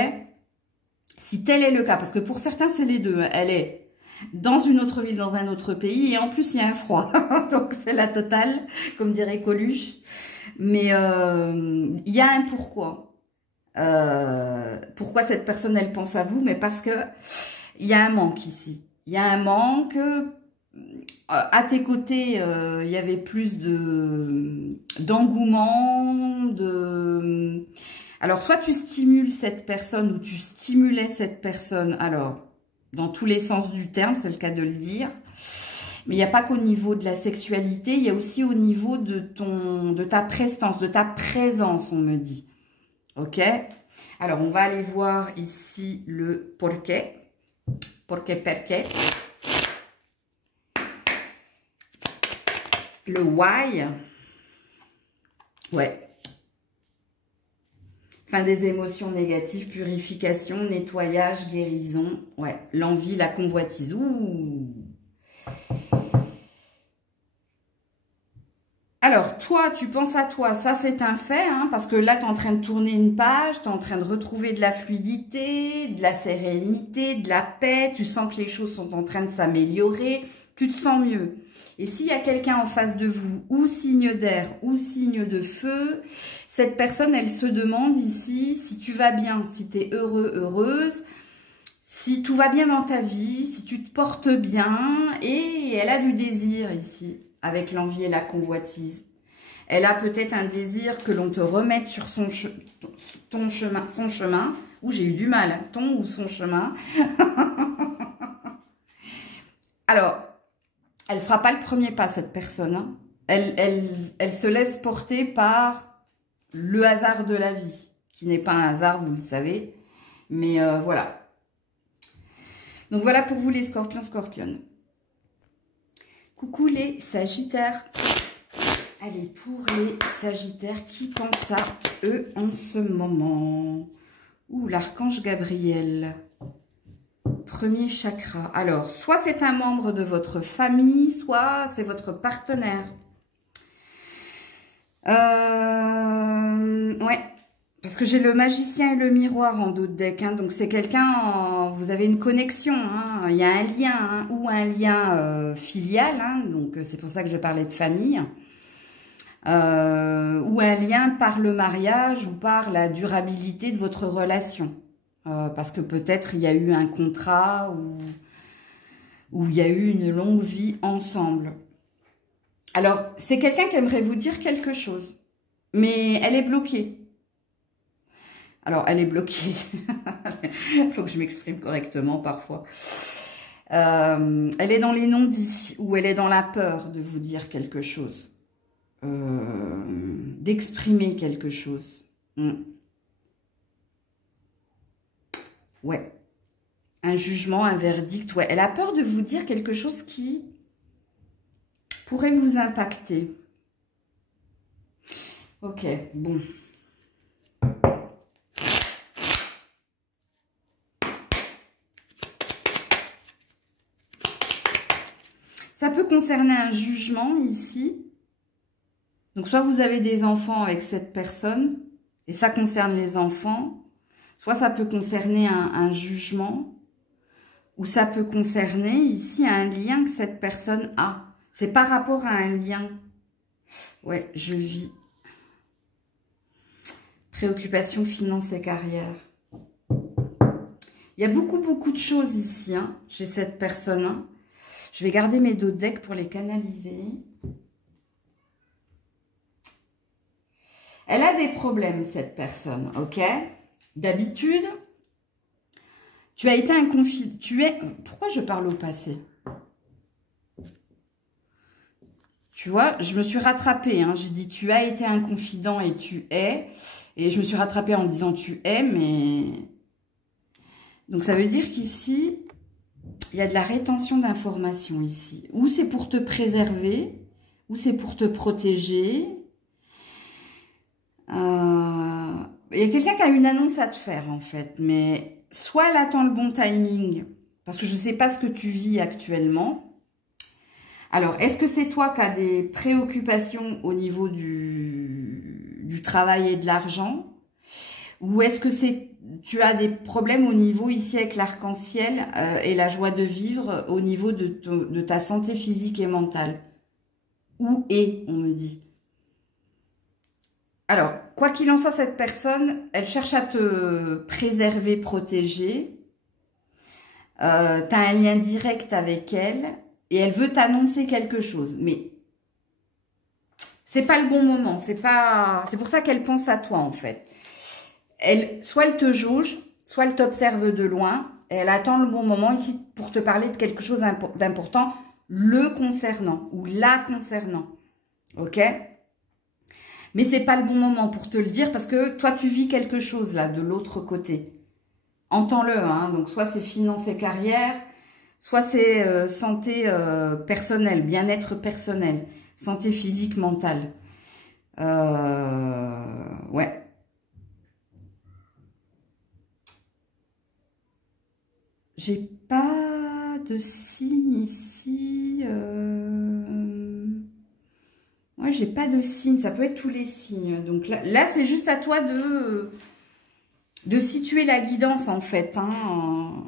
Si tel est le cas, parce que pour certains, c'est les deux. Elle est dans une autre ville, dans un autre pays, et en plus, il y a un froid. Donc, c'est la totale, comme dirait Coluche. Mais il y a un pourquoi. Pourquoi cette personne, elle pense à vous? Mais parce que il y a un manque ici. Il y a un manque... à tes côtés, il y avait plus d'engouement, Alors, soit tu stimules cette personne ou tu stimulais cette personne, alors, dans tous les sens du terme, c'est le cas de le dire. Mais il n'y a pas qu'au niveau de la sexualité, il y a aussi au niveau de ta prestance, de ta présence, on me dit. Ok? Alors, on va aller voir ici le porqué. Perqué. Le why, ouais. Fin des émotions négatives, purification, nettoyage, guérison, ouais. L'envie, la convoitise. Ouh. Alors, toi, tu penses à toi, ça c'est un fait, hein, parce que là, tu es en train de tourner une page, tu es en train de retrouver de la fluidité, de la sérénité, de la paix, tu sens que les choses sont en train de s'améliorer, tu te sens mieux. Et s'il y a quelqu'un en face de vous, ou signe d'air, ou signe de feu, cette personne, elle se demande ici si tu vas bien, si tu es heureux, heureuse, si tout va bien dans ta vie, si tu te portes bien, et elle a du désir ici, avec l'envie et la convoitise. Elle a peut-être un désir que l'on te remette sur son chemin. Ouh, j'ai eu du mal, hein, ton ou son chemin. Alors, elle ne fera pas le premier pas, cette personne. Hein. Elle se laisse porter par le hasard de la vie, qui n'est pas un hasard, vous le savez. Mais voilà. Donc voilà pour vous les scorpions, scorpionnes. Coucou les sagittaires. Allez, pour les sagittaires, qui pensent à eux en ce moment? Ouh, l'archange Gabriel. Premier chakra. Alors, soit c'est un membre de votre famille, soit c'est votre partenaire. Ouais, parce que j'ai le magicien et le miroir en dos de deck. Hein, donc, c'est quelqu'un, vous avez une connexion. Hein, il y a un lien, hein, ou un lien filial. Hein, donc, c'est pour ça que je parlais de famille. Ou un lien par le mariage ou par la durabilité de votre relation. Parce que peut-être il y a eu un contrat ou il y a eu une longue vie ensemble. Alors, c'est quelqu'un qui aimerait vous dire quelque chose, mais elle est bloquée. Alors, elle est bloquée. Il faut que je m'exprime correctement parfois. Elle est dans les non-dits ou elle est dans la peur de vous dire quelque chose. D'exprimer quelque chose. Ouais. Un jugement, un verdict. Ouais, elle a peur de vous dire quelque chose qui pourrait vous impacter. Ok, bon. Ça peut concerner un jugement ici. Donc, soit vous avez des enfants avec cette personne, et ça concerne les enfants. Soit ça peut concerner un jugement, ou ça peut concerner ici un lien que cette personne a. C'est par rapport à un lien. Ouais, je vis. Préoccupation, finances et carrière. Il y a beaucoup de choses ici, hein, chez cette personne. Hein. Je vais garder mes deux decks pour les canaliser. Elle a des problèmes, cette personne, ok? D'habitude, tu as été un confident. Pourquoi je parle au passé? Tu vois, je me suis rattrapée. Hein, j'ai dit tu as été un confident et tu es. Et je me suis rattrapée en disant tu es, mais... Donc ça veut dire qu'ici, il y a de la rétention d'informations ici. Ou c'est pour te préserver, ou c'est pour te protéger. Il y a quelqu'un qui a une annonce à te faire, en fait. Mais soit elle attend le bon timing, parce que je ne sais pas ce que tu vis actuellement. Alors, est-ce que c'est toi qui as des préoccupations au niveau du travail et de l'argent? Ou est-ce que tu as des problèmes au niveau ici avec l'arc-en-ciel et la joie de vivre au niveau de ta santé physique et mentale? Où est, on me dit. Alors, quoi qu'il en soit, cette personne, elle cherche à te préserver, protéger. Tu as un lien direct avec elle et elle veut t'annoncer quelque chose. Mais c'est pas le bon moment. C'est pour ça qu'elle pense à toi, en fait. Soit elle te jauge, soit elle t'observe de loin. Et elle attend le bon moment ici pour te parler de quelque chose d'important, le concernant ou la concernant. Ok ? Mais c'est pas le bon moment pour te le dire parce que toi, tu vis quelque chose là, de l'autre côté. Entends-le, hein. Donc, soit c'est finances et carrière, soit c'est santé personnelle, bien-être personnel, santé physique, mentale. Ouais. J'ai pas de signe ici. Ouais, j'ai pas de signe. Ça peut être tous les signes. Donc là c'est juste à toi de situer la guidance, en fait. Hein.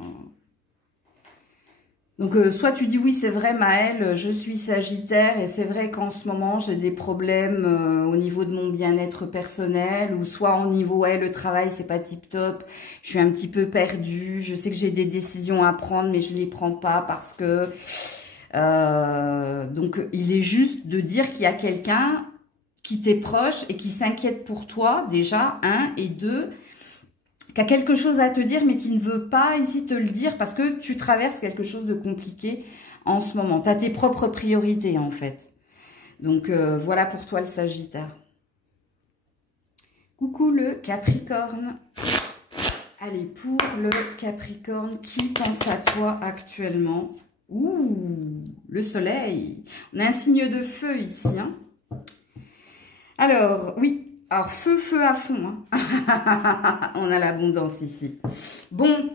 Donc, soit tu dis oui, c'est vrai, Maëlle, je suis Sagittaire et c'est vrai qu'en ce moment, j'ai des problèmes au niveau de mon bien-être personnel ou soit au niveau, ouais, le travail, c'est pas tip-top, je suis un petit peu perdue, je sais que j'ai des décisions à prendre, mais je les prends pas parce que... donc, il est juste de dire qu'il y a quelqu'un qui t'est proche et qui s'inquiète pour toi, déjà, un, et deux... qui a quelque chose à te dire, mais qui ne veut pas ici te le dire parce que tu traverses quelque chose de compliqué en ce moment. Tu as tes propres priorités, en fait. Donc, voilà pour toi, le Sagittaire. Coucou, le Capricorne. Allez, pour le Capricorne, qui pense à toi actuellement? Ouh, le Soleil. On a un signe de feu ici. Hein. Alors, oui. Alors, feu à fond. Hein. On a l'abondance ici. Bon.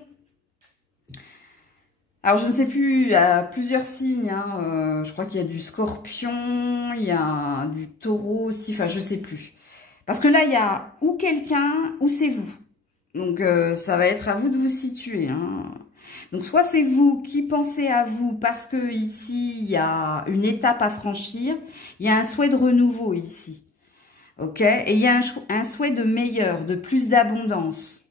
Alors, je ne sais plus, il y a plusieurs signes. Hein. Je crois qu'il y a du Scorpion, il y a du Taureau aussi. Enfin, je ne sais plus. Parce que là, il y a ou quelqu'un ou c'est vous. Donc, ça va être à vous de vous situer. Hein. Donc, soit c'est vous qui pensez à vous parce que ici, il y a une étape à franchir. Il y a un souhait de renouveau ici. Ok, et il y a un souhait de meilleur, de plus d'abondance.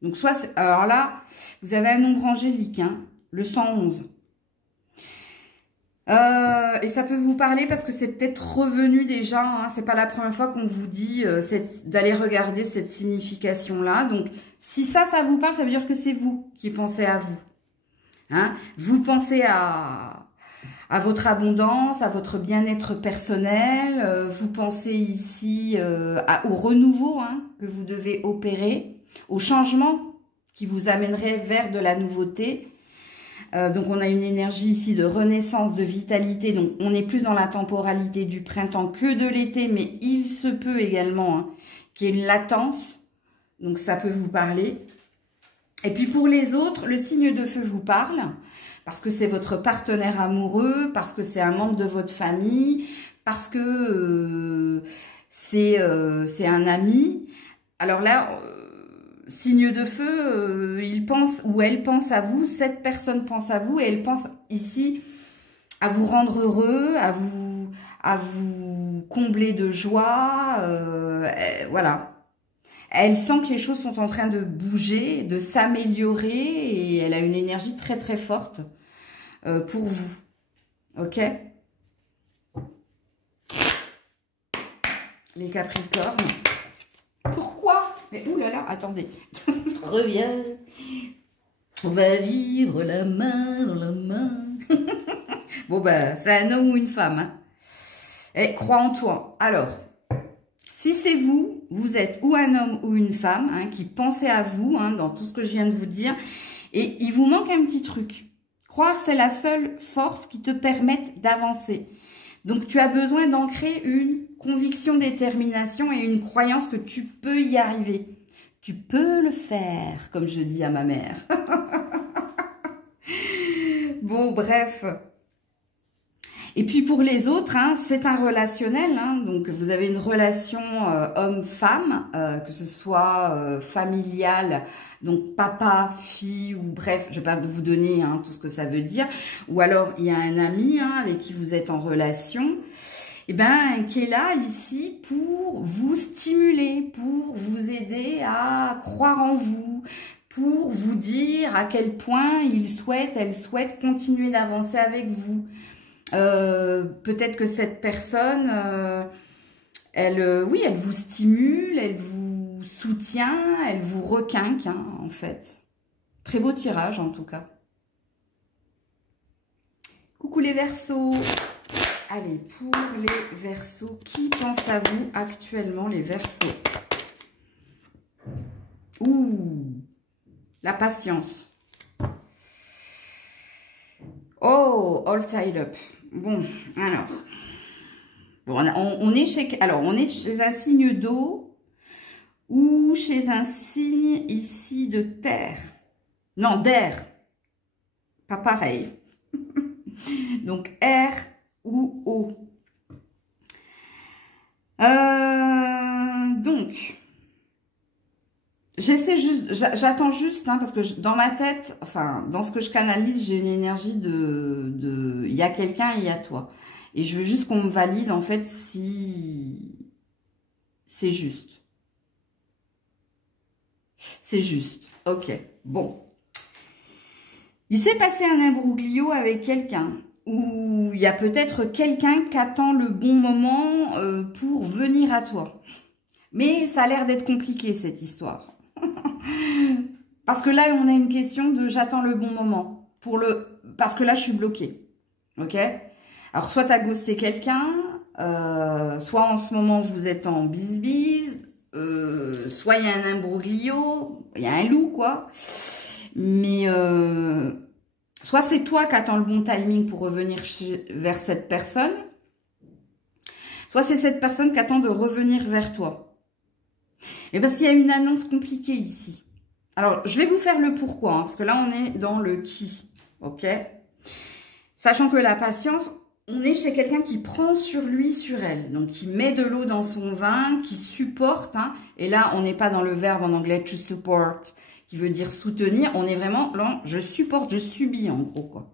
Donc, alors là, vous avez un nombre angélique, hein, le 111. Et ça peut vous parler parce que c'est peut-être revenu déjà. Hein, c'est pas la première fois qu'on vous dit d'aller regarder cette signification-là. Donc, si ça vous parle, ça veut dire que c'est vous qui pensez à vous. Hein, vous pensez à votre abondance, à votre bien-être personnel. Vous pensez ici au renouveau hein, que vous devez opérer, au changement qui vous amènerait vers de la nouveauté. Donc on a une énergie ici de renaissance, de vitalité. Donc on est plus dans la temporalité du printemps que de l'été, mais il se peut également hein, qu'il y ait une latence. Donc ça peut vous parler. Et puis pour les autres, le signe de feu vous parle parce que c'est votre partenaire amoureux, parce que c'est un membre de votre famille, parce que c'est un ami. Alors là, signe de feu, il pense ou elle pense à vous, cette personne pense à vous et elle pense ici à vous rendre heureux, à vous combler de joie, voilà. Elle sent que les choses sont en train de bouger, de s'améliorer et elle a une énergie très très forte pour vous. Ok? Les Capricornes. Pourquoi? Mais oulala, attendez. Reviens. On va vivre la main dans la main. Bon ben, c'est un homme ou une femme. Hein. Et crois en toi. Alors, si c'est vous, vous êtes ou un homme ou une femme hein, qui pensez à vous hein, dans tout ce que je viens de vous dire. Et il vous manque un petit truc. Croire, c'est la seule force qui te permette d'avancer. Donc, tu as besoin d'ancrer une conviction, détermination et une croyance que tu peux y arriver. Tu peux le faire, comme je dis à ma mère. Bon, bref. Et puis pour les autres, hein, c'est un relationnel. Hein, donc vous avez une relation homme-femme, que ce soit familiale, donc papa, fille ou bref, je ne vais pas vous donner hein, tout ce que ça veut dire. Ou alors il y a un ami hein, avec qui vous êtes en relation. Et ben, qui est là ici pour vous stimuler, pour vous aider à croire en vous, pour vous dire à quel point il souhaite, elle souhaite continuer d'avancer avec vous. Peut-être que cette personne, oui, elle vous stimule, elle vous soutient, elle vous requinque, hein, en fait. Très beau tirage, en tout cas. Coucou les Verseaux. Allez, pour les Verseaux, qui pense à vous actuellement, les Verseaux? Ouh, la patience. Oh, all tied up. Bon, alors. Bon, on est chez un signe d'eau ou chez un signe ici de terre. Non, d'air. Pas pareil. Donc, air ou eau. Donc, j'attends juste, hein, parce que dans ma tête, enfin, dans ce que je canalise, j'ai une énergie il y a quelqu'un et il y a toi. Et je veux juste qu'on me valide, en fait, si c'est juste. C'est juste. Ok, bon. Il s'est passé un imbroglio avec quelqu'un. Ou il y a peut-être quelqu'un qui attend le bon moment pour venir à toi. Mais ça a l'air d'être compliqué, cette histoire. Parce que là, on a une question de j'attends le bon moment. Parce que là, je suis bloquée. Ok? Alors, soit tu as ghosté quelqu'un, soit en ce moment, vous êtes en bise-bise, soit il y a un imbroglio, il y a un loup, quoi. Mais... soit c'est toi qui attends le bon timing pour revenir vers cette personne, soit c'est cette personne qui attend de revenir vers toi. Et parce qu'il y a une annonce compliquée ici. Alors, je vais vous faire le pourquoi, hein, parce que là, on est dans le qui, ok? Sachant que la patience, on est chez quelqu'un qui prend sur lui, sur elle. Donc, qui met de l'eau dans son vin, qui supporte. Hein, et là, on n'est pas dans le verbe en anglais to support, qui veut dire soutenir. On est vraiment là, je supporte, je subis en gros, quoi.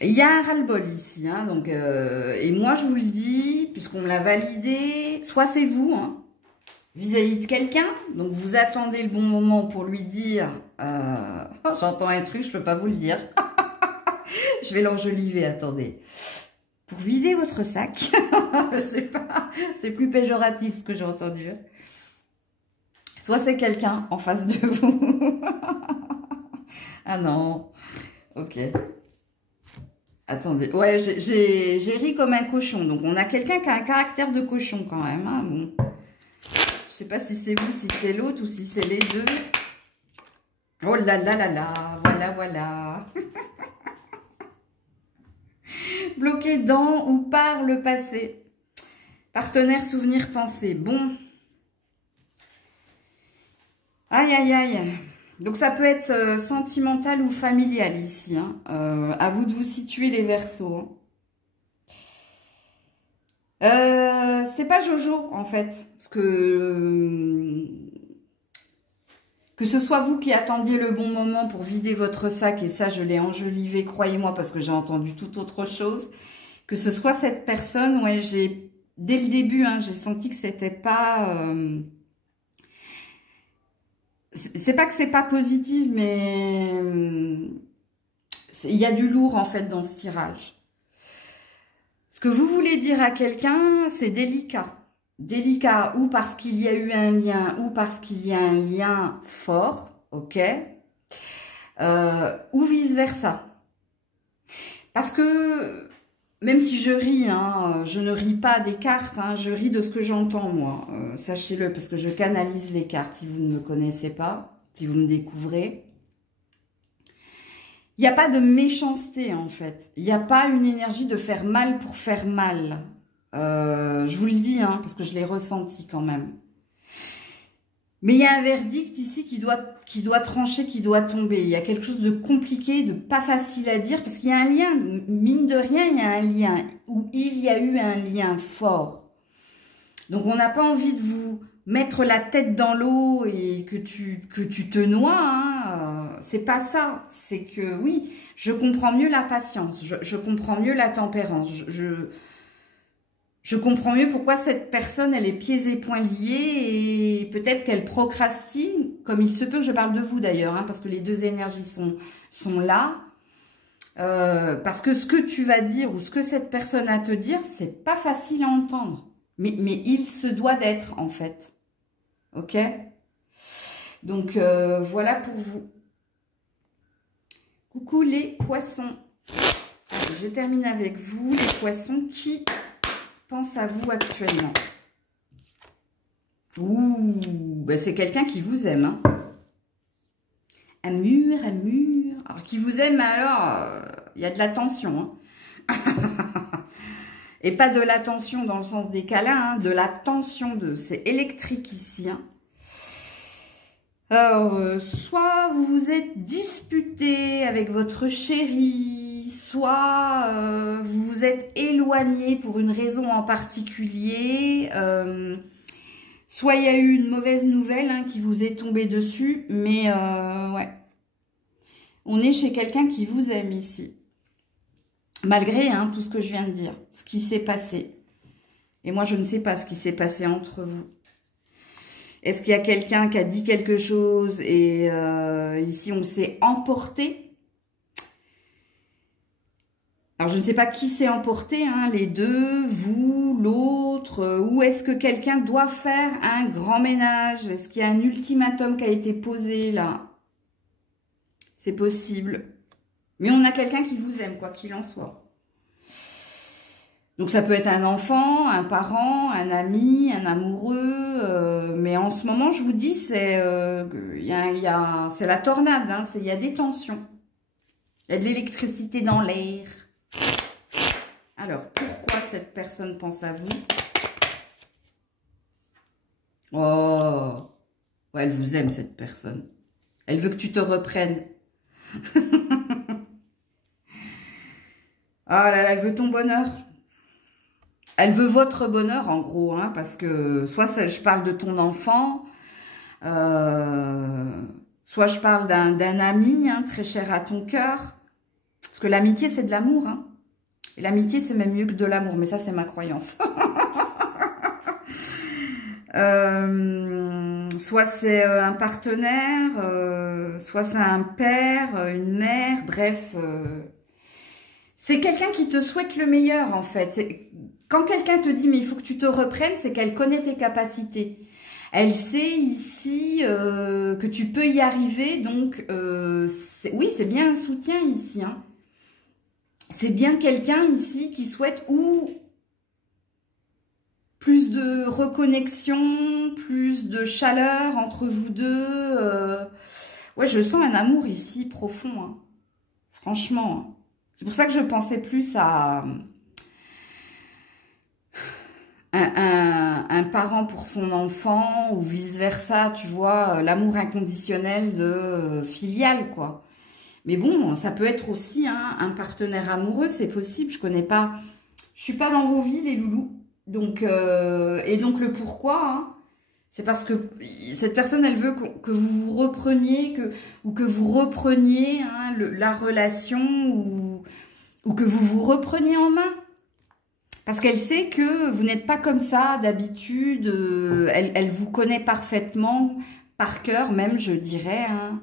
Il y a un ras-le-bol ici. Hein, donc, et moi, je vous le dis, puisqu'on me l'a validé, soit c'est vous, hein, vis-à-vis de quelqu'un. Donc, vous attendez le bon moment pour lui dire, j'entends un truc, je peux pas vous le dire. Je vais l'enjoliver, attendez. Pour vider votre sac. C'est plus péjoratif ce que j'ai entendu. Soit c'est quelqu'un en face de vous. Ah non. Ok. Attendez. Ouais, j'ai ri comme un cochon. Donc, on a quelqu'un qui a un caractère de cochon quand même. Hein, bon. Je sais pas si c'est vous, si c'est l'autre ou si c'est les deux. Oh là là là là, voilà, voilà. Bloqué dans ou par le passé. Partenaire, souvenir, pensée. Bon. Aïe, aïe, aïe. Donc, ça peut être sentimental ou familial ici. Hein. À vous de vous situer les Verseaux. Hein. C'est pas Jojo, en fait. Parce que ce soit vous qui attendiez le bon moment pour vider votre sac, et ça, je l'ai enjolivé, croyez-moi, parce que j'ai entendu tout autre chose. Que ce soit cette personne, ouais, dès le début, hein, j'ai senti que c'était pas... c'est pas que c'est pas positif, mais il y a du lourd, en fait, dans ce tirage. Ce que vous voulez dire à quelqu'un, c'est délicat. Délicat ou parce qu'il y a eu un lien, ou parce qu'il y a un lien fort, ok, ou vice-versa. Parce que, même si je ris, hein, je ne ris pas des cartes, hein, je ris de ce que j'entends, moi. Sachez-le, parce que je canalise les cartes, si vous ne me connaissez pas, si vous me découvrez. Il n'y a pas de méchanceté, en fait. Il n'y a pas une énergie de faire mal pour faire mal. Je vous le dis, hein, parce que je l'ai ressenti quand même. Mais il y a un verdict ici qui doit trancher, qui doit tomber. Il y a quelque chose de compliqué, de pas facile à dire, parce qu'il y a un lien, mine de rien, il y a un lien, où il y a eu un lien fort. Donc on n'a pas envie de vous mettre la tête dans l'eau et que tu te noies, hein. C'est pas ça. C'est que oui, je comprends mieux la patience, je comprends mieux la tempérance, je comprends mieux pourquoi cette personne, elle est pieds et poings liés, et peut-être qu'elle procrastine, comme il se peut que je parle de vous d'ailleurs, hein, parce que les deux énergies sont là. Parce que ce que tu vas dire ou ce que cette personne a à te dire, c'est pas facile à entendre. Mais il se doit d'être, en fait. Ok? Donc, voilà pour vous. Coucou les poissons. Allez, je termine avec vous, les poissons qui... pense à vous actuellement. Ouh, ben c'est quelqu'un qui vous aime. Hein. Un mur. Alors, qui vous aime, alors, il y a de la tension. Hein. Et pas de la tension dans le sens des câlins, hein, de la tension c'est électrique ici. Hein. Alors, soit vous vous êtes disputé avec votre chéri, soit vous vous êtes éloigné pour une raison en particulier, soit il y a eu une mauvaise nouvelle, hein, qui vous est tombée dessus, mais ouais, on est chez quelqu'un qui vous aime ici, malgré, hein, tout ce que je viens de dire, ce qui s'est passé. Et moi, je ne sais pas ce qui s'est passé entre vous. Est-ce qu'il y a quelqu'un qui a dit quelque chose et ici on s'est emporté? Alors je ne sais pas qui s'est emporté, hein, les deux, vous, l'autre, ou est-ce que quelqu'un doit faire un grand ménage? Est-ce qu'il y a un ultimatum qui a été posé là? C'est possible. Mais on a quelqu'un qui vous aime, quoi qu'il en soit. Donc ça peut être un enfant, un parent, un ami, un amoureux, mais en ce moment, je vous dis, c'est la tornade, hein, il y a des tensions. Il y a de l'électricité dans l'air. Alors, pourquoi cette personne pense à vous? Oh, ouais, elle vous aime, cette personne. Elle veut que tu te reprennes. Ah là là, elle veut ton bonheur. Elle veut votre bonheur, en gros, hein, parce que soit je parle de ton enfant, soit je parle d'un ami, hein, très cher à ton cœur. Parce que l'amitié, c'est de l'amour. Hein. Et l'amitié, c'est même mieux que de l'amour, mais ça, c'est ma croyance. Soit c'est un partenaire, soit c'est un père, une mère, bref... c'est quelqu'un qui te souhaite le meilleur, en fait. Quand quelqu'un te dit, mais il faut que tu te reprennes, c'est qu'elle connaît tes capacités. Elle sait ici que tu peux y arriver. Donc, oui, c'est bien un soutien ici. Hein. C'est bien quelqu'un ici qui souhaite ou plus de reconnexion, plus de chaleur entre vous deux. Ouais, je sens un amour ici profond, hein. Franchement. Hein. C'est pour ça que je pensais plus à un parent pour son enfant ou vice-versa, tu vois, l'amour inconditionnel de filial, quoi. Mais bon, ça peut être aussi hein, un partenaire amoureux, c'est possible, je connais pas. Je suis pas dans vos vies, les loulous. Donc, et donc le pourquoi, hein, c'est parce que cette personne, elle veut que vous vous repreniez, ou que vous repreniez hein, la relation, ou que vous vous repreniez en main. Parce qu'elle sait que vous n'êtes pas comme ça d'habitude, elle vous connaît parfaitement, par cœur même, je dirais. Hein.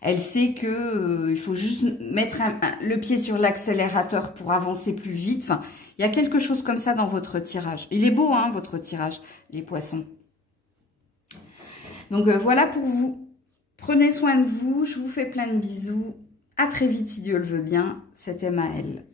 Elle sait que il faut juste mettre le pied sur l'accélérateur pour avancer plus vite. Enfin, il y a quelque chose comme ça dans votre tirage. Il est beau, hein, votre tirage, les poissons. Donc, voilà pour vous. Prenez soin de vous. Je vous fais plein de bisous. À très vite, si Dieu le veut bien. C'était Maëlle.